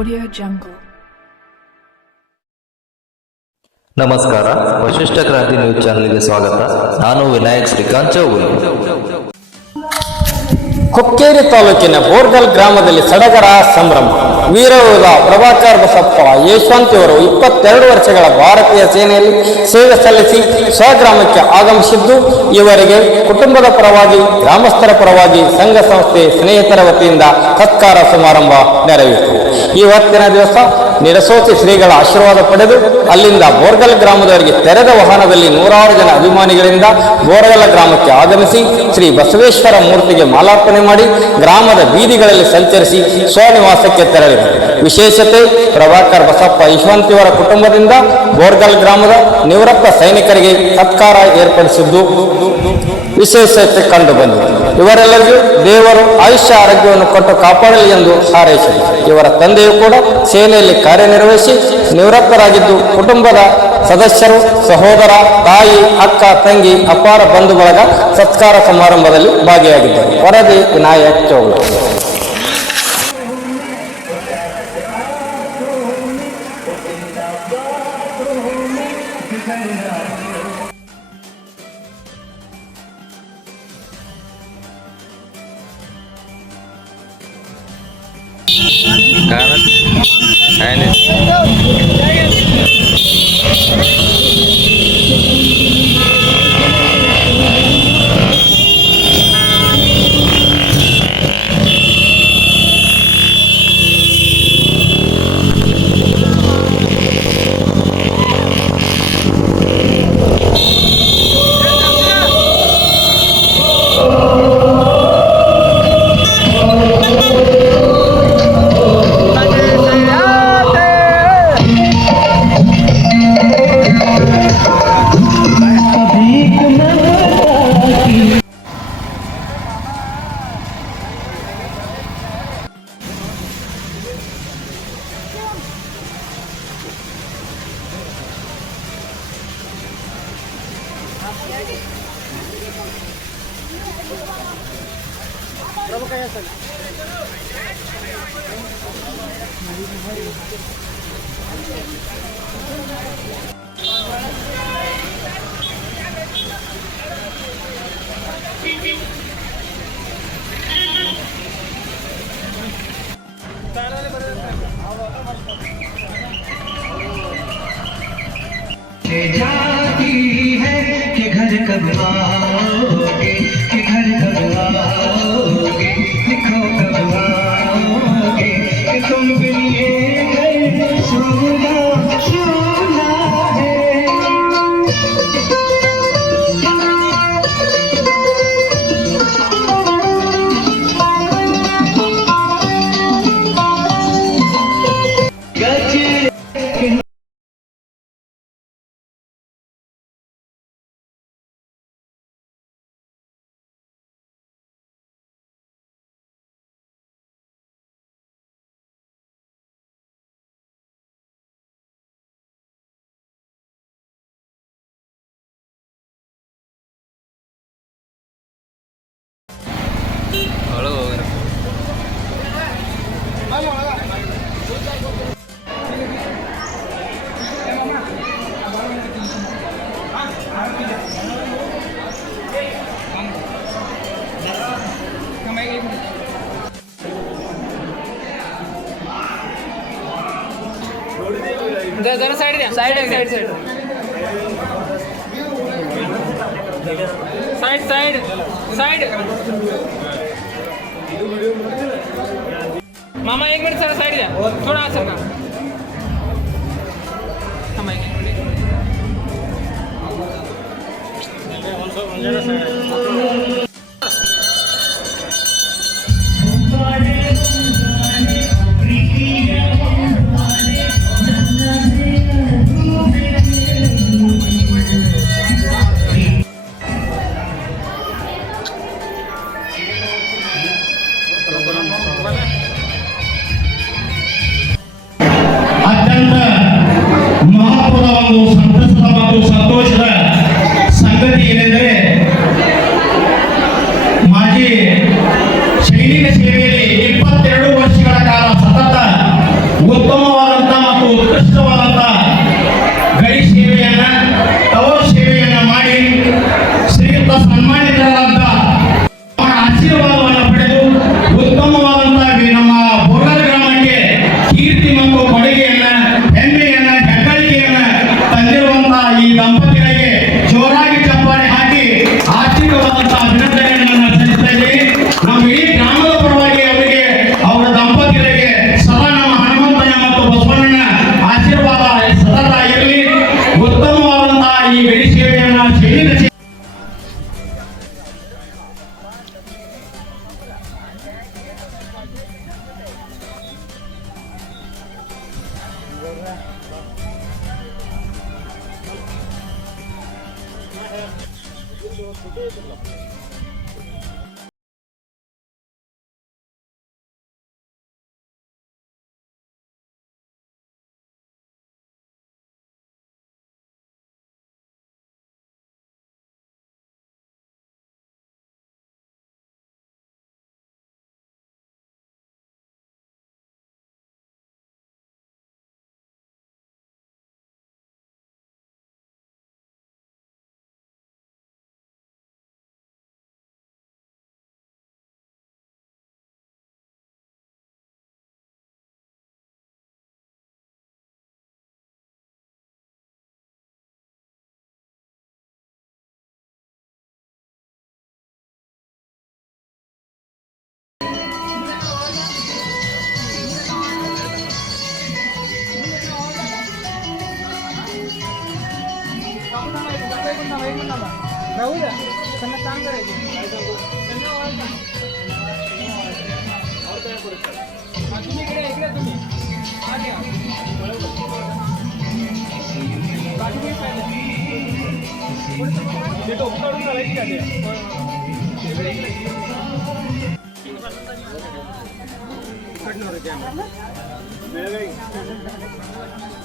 Audio Jungle. ನಮಸ್ಕಾರ, ವಶಿಷ್ಠ ಕ್ರಾಂತಿ news ಚಾನೆಲ್ಗೆ ಸ್ವಾಗತ. ನಾನು ವಿನಾಯಕ್ ಶ್ರೀಕಾಂತ್ ಚೌಗುಲೆ. ಕೊಕ್ಕೇರಿ ತಾಲೂಕಿನ ಬೋರ್ಗಲ್ ಗ್ರಾಮದಲ್ಲಿ ಸಡಗರ ಸಂಭ್ರಮ. ವೀರಯೋಧ ಪ್ರಭಾಕರ್ ಬಸಪ್ಪ ಯಶವಂತ್ ಇವರು 22 ವರ್ಷಗಳ ಭಾರತೀಯ ಸೇನೆಯಲ್ಲಿ ಸೇವೆ ಸಲ್ಲಿಸಿ ಸ್ವಗ್ರಾಮಕ್ಕೆ ಆಗಮಿಸಿದ್ದು, ಇವರಿಗೆ ಕುಟುಂಬದ ಪರವಾಗಿ, ಗ್ರಾಮಸ್ಥರ ಪರವಾಗಿ, ಸಂಘ ಸಂಸ್ಥೆ ಸ್ನೇಹಿತರ ವತಿಯಿಂದ ಸತ್ಕಾರ ಸಮಾರಂಭ ನೆರವೇರಿತು. ಇವತ್ತಿನ ದಿವಸ ನಿರಸೋಚಿ ಶ್ರೀಗಳ ಆಶೀರ್ವಾದ ಪಡೆದು ಅಲ್ಲಿಂದ ಬೋರ್ಗಲ್ ಗ್ರಾಮದವರಿಗೆ ತೆರೆದ ವಾಹನದಲ್ಲಿ 100 ಜನ ಅಭಿಮಾನಿಗಳಿಂದ ಬೋರ್ಗಲ್ ಗ್ರಾಮಕ್ಕೆ ಆಗಮಿಸಿ ಶ್ರೀ ಬಸವೇಶ್ವರ ಮೂರ್ತಿಗೆ ಮಾಲಾರ್ಪಣೆ ಮಾಡಿ ಗ್ರಾಮದ ಬೀದಿಗಳಲ್ಲಿ ಸಂಚರಿಸಿ ಸ್ವನಿವಾಸಕ್ಕೆ ತೆರಳಿದರು. ವಿಶೇಷತೆ, ಪ್ರಭಾಕರ್ ಬಸಪ್ಪ ಯಶವಂತ್ ಇವರ ಕುಟುಂಬದಿಂದ ಬೋರ್ಗಲ್ ಗ್ರಾಮದ ನಿವೃತ್ತ ಸೈನಿಕರಿಗೆ ಸತ್ಕಾರ ಏರ್ಪಡಿಸಿದ್ದು ವಿಶೇಷತೆ ಕಂಡು ಬಂದಿದೆ. ಇವರೆಲ್ಲರಿಗೂ ದೇವರು ಆಯುಷ್ಯ ಆರೋಗ್ಯವನ್ನು ಕೊಟ್ಟು ಕಾಪಾಡಲಿ ಎಂದು ಹಾರೈಸಿದರು. ಇವರ ತಂದೆಯು ಕೂಡ ಸೇನೆಯಲ್ಲಿ ಕಾರ್ಯನಿರ್ವಹಿಸಿ ನಿವೃತ್ತರಾಗಿದ್ದು, ಕುಟುಂಬದ ಸದಸ್ಯರು, ಸಹೋದರ, ತಾಯಿ, ಅಕ್ಕ, ತಂಗಿ, ಅಪಾರ ಬಂಧು ಬಳಗ ಸತ್ಕಾರ ಸಮಾರಂಭದಲ್ಲಿ ಭಾಗಿಯಾಗಿದ್ದರು. ವರದಿ ವಿನಾಯಕ್ ಚೌಗುಲೆ. जाती है कि घर कब आओगे, कि घर कब आओगे, लिखो कब आओगे, कि तुम बिन ये घर सुना सुना है। जरा साइड द्या, side side side side side मामा 1 मिनिट सर साइड द्या, थोडा असं का थांबा 1 मिनिट. ಅತ್ಯಂತ ಮಹತ್ವದ ಒಂದು ಸಂತಸದ ಮತ್ತು ಸಂತೋಷದ ಸಂಗತಿ ಏನೆಂದರೆ, ಮಾಜಿ ಸೈನಿಕ ಸೇವೆಯಲ್ಲಿ 22 ವರ್ಷಗಳ ಕಾಲ ಸತತ राहू द्या त्यांना काम करायचे त्यांना ओळखा. तुम्ही इकडे तुम्ही आत या. बाकी पाहिजे टोप काढून घालायची का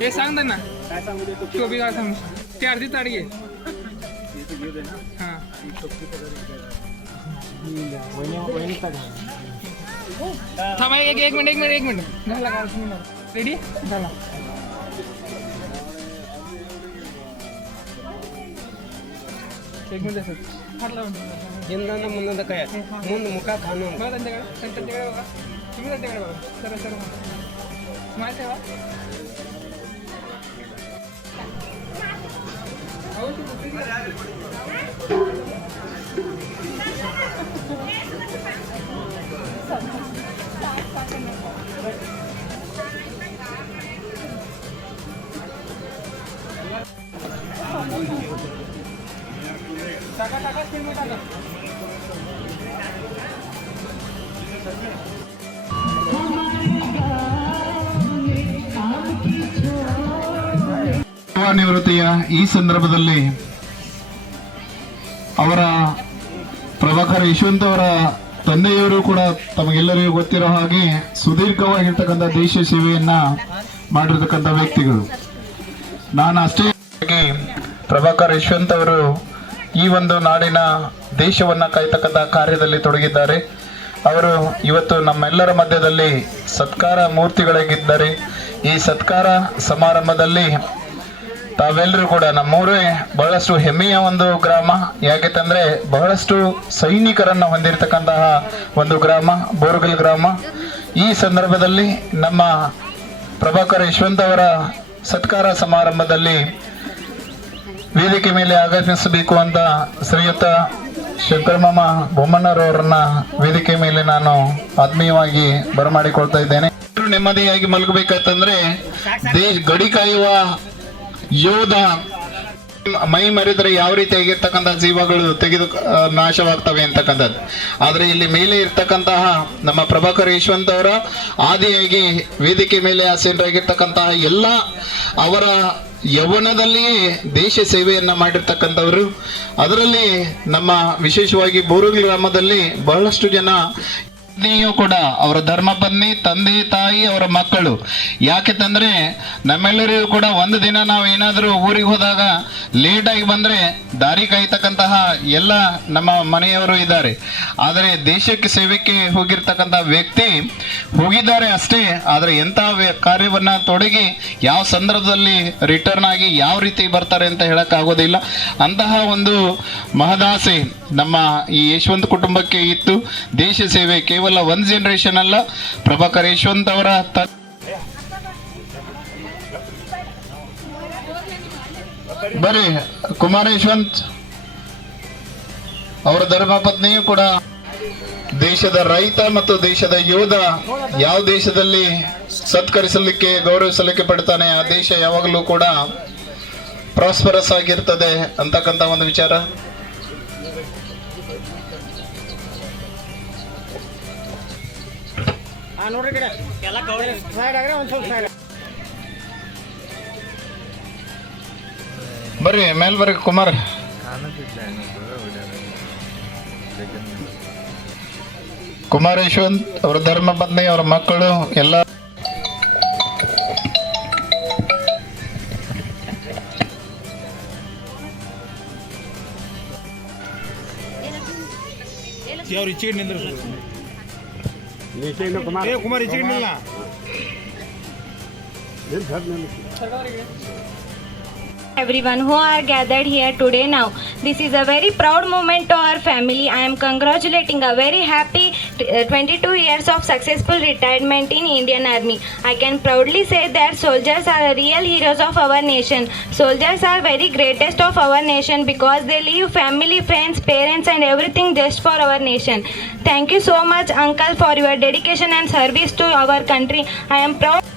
ते सांग त्यांना काय सांगू दे तो बी काय सांग ते अर्धी ताडी आहे. थांबा एक मिनिट झाला का रेडी झाला. एक मिनिट सर हात लावून ಹಿಂದ ಮುಂದೆ ಕೈ ಮುಂದೆ ಮುಖ ಕಾಣು बघा त्यांच्याकडे बघा तुम्ही त्यांच्याकडे बघा सर स्माईल ठेवा. टाका स्क्रीन टाका. ನಿವೃತ್ತಿಯ ಈ ಸಂದರ್ಭದಲ್ಲಿ ಅವರ ಪ್ರಭಾಕರ್ ಯಶವಂತ್ ಅವರ ತಂದೆಯವರು ಕೂಡ ತಮಗೆಲ್ಲರಿಗೂ ಗೊತ್ತಿರೋ ಹಾಗೆ ಸುದೀರ್ಘವಾಗಿರ್ತಕ್ಕಂಥ ದೇಶ ಸೇವೆಯನ್ನ ಮಾಡಿರ್ತಕ್ಕಂಥ ವ್ಯಕ್ತಿಗಳು. ನಾನು ಅಷ್ಟೇ ಪ್ರಭಾಕರ್ ಯಶವಂತ್ ಅವರು ಈ ಒಂದು ನಾಡಿನ ದೇಶವನ್ನ ಕಾಯ್ತಕ್ಕಂಥ ಕಾರ್ಯದಲ್ಲಿ ತೊಡಗಿದ್ದಾರೆ. ಅವರು ಇವತ್ತು ನಮ್ಮೆಲ್ಲರ ಮಧ್ಯದಲ್ಲಿ ಸತ್ಕಾರ ಮೂರ್ತಿಗಳಾಗಿದ್ದಾರೆ. ಈ ಸತ್ಕಾರ ಸಮಾರಂಭದಲ್ಲಿ ತಾವೆಲ್ಲರೂ ಕೂಡ ನಮ್ಮೂರೇ ಬಹಳಷ್ಟು ಹೆಮ್ಮೆಯ ಒಂದು ಗ್ರಾಮ. ಯಾಕೆಂತಂದ್ರೆ ಬಹಳಷ್ಟು ಸೈನಿಕರನ್ನ ಹೊಂದಿರತಕ್ಕಂತಹ ಒಂದು ಗ್ರಾಮ ಬೋರ್ಗಲ್ ಗ್ರಾಮ. ಈ ಸಂದರ್ಭದಲ್ಲಿ ನಮ್ಮ ಪ್ರಭಾಕರ್ ಯಶವಂತ್ ಅವರ ಸತ್ಕಾರ ಸಮಾರಂಭದಲ್ಲಿ ವೇದಿಕೆ ಮೇಲೆ ಆಗಮಿಸಬೇಕು ಅಂತ ಶ್ರೀಯುತ ಶಂಕರಮಾಮ ಬೊಮ್ಮಣ್ಣರವರನ್ನ ವೇದಿಕೆ ಮೇಲೆ ನಾನು ಆತ್ಮೀಯವಾಗಿ ಬರಮಾಡಿಕೊಳ್ತಾ ಇದ್ದೇನೆ. ನೆಮ್ಮದಿಯಾಗಿ ಮಲಗಬೇಕಂತಂದ್ರೆ ಗಡಿ ಕಾಯುವ ಯೋಧ ಮೈ ಮರೆದರೆ ಯಾವ ರೀತಿಯಾಗಿರ್ತಕ್ಕಂಥ ಜೀವಗಳು ತೆಗೆದು ನಾಶವಾಗ್ತವೆ ಅಂತಕ್ಕಂಥದ್ದು. ಆದ್ರೆ ಇಲ್ಲಿ ಮೇಲೆ ಇರ್ತಕ್ಕಂತಹ ನಮ್ಮ ಪ್ರಭಾಕರ್ ಯಶವಂತ್ ಅವರ ಆದಿಯಾಗಿ ವೇದಿಕೆ ಮೇಲೆ ಆಸೀನರಾಗಿರ್ತಕ್ಕಂತಹ ಎಲ್ಲ ಅವರ ಯೌವನದಲ್ಲಿಯೇ ದೇಶ ಸೇವೆಯನ್ನ ಮಾಡಿರ್ತಕ್ಕಂಥವರು. ಅದರಲ್ಲಿ ನಮ್ಮ ವಿಶೇಷವಾಗಿ ಬೋರುಗಲ್ ಗ್ರಾಮದಲ್ಲಿ ಬಹಳಷ್ಟು ಜನ ನೀವು ಕೂಡ ಅವರ ಧರ್ಮ ಪತ್ನಿ, ತಂದೆ, ತಾಯಿ, ಅವರ ಮಕ್ಕಳು. ಯಾಕೆಂತಂದ್ರೆ ನಮ್ಮೆಲ್ಲರಿಗೂ ಕೂಡ ಒಂದು ದಿನ ನಾವು ಏನಾದರೂ ಊರಿಗೆ ಹೋದಾಗ ಲೇಟ್ ಆಗಿ ಬಂದ್ರೆ ದಾರಿ ಕಾಯ್ತಕ್ಕಂತಹ ಎಲ್ಲ ನಮ್ಮ ಮನೆಯವರು ಇದ್ದಾರೆ. ಆದರೆ ದೇಶಕ್ಕೆ ಸೇವೆಗೆ ಹೋಗಿರ್ತಕ್ಕಂಥ ವ್ಯಕ್ತಿ ಹೋಗಿದ್ದಾರೆ ಅಷ್ಟೇ. ಆದರೆ ಎಂತಹ ಕಾರ್ಯವನ್ನ ತೊಡಗಿ ಯಾವ ಸಂದರ್ಭದಲ್ಲಿ ರಿಟರ್ನ್ ಆಗಿ ಯಾವ ರೀತಿ ಬರ್ತಾರೆ ಅಂತ ಹೇಳಕ್ಕಾಗೋದಿಲ್ಲ. ಅಂತಹ ಒಂದು ಮಹದಾಸೆ ನಮ್ಮ ಈ ಯಶವಂತ್ ಕುಟುಂಬಕ್ಕೆ ಇತ್ತು. ದೇಶ ಸೇವೆ ಕೇವಲ ಒಂದು ಜನರೇಷನ್ ಅಲ್ಲ, ಪ್ರಭಾಕರ್ ಯಶವಂತ್ ಅವರ ಬರೀ ಕುಮಾರ ಯಶವಂತ್ ಅವರ ಧರ್ಮಪತ್ನಿಯು ಕೂಡ ದೇಶದ ರೈತ ಮತ್ತು ದೇಶದ ಯೋಧ. ಯಾವ ದೇಶದಲ್ಲಿ ಸತ್ಕರಿಸಲಿಕ್ಕೆ ಗೌರವಿಸಲಿಕ್ಕೆ ಪಡ್ತಾನೆ ಆ ದೇಶ ಯಾವಾಗಲೂ ಕೂಡ ಪ್ರಾಸ್ಪರಸ್ ಆಗಿರ್ತದೆ ಅಂತಕ್ಕಂಥ ಒಂದು ವಿಚಾರ. ನೋಡ್ರಿ ಗಿಡ ಎಲ್ಲ ಕವರ್ ಸೈಡ್ ಆಗ್ರೆ ಒಂದು ಸ್ವಲ್ಪ ಸೈಡ್ ಬರ್ರಿ ಮೇಲ್ ಬರ್ರಿ ಕುಮಾರ್. ಕುಮಾರ್ ಯಶವಂತ್ ಅವರ ಧರ್ಮ ಪತ್ನಿ, ಅವರ ಮಕ್ಕಳು ಎಲ್ಲ ಅವ್ರು ಈಚೆಗೆ ನಿಂದ್ರು ಕುಮಾರ್ ಈಚೆಗೆ ನಿಲ್ಲ everyone who are gathered here today now. This is a very proud moment to our family. I am congratulating a very happy 22 years of successful retirement in Indian Army. I can proudly say that soldiers are the real heroes of our nation. Soldiers are very greatest of our nation because they leave family, friends, parents and everything just for our nation. Thank you so much uncle for your dedication and service to our country. I am proud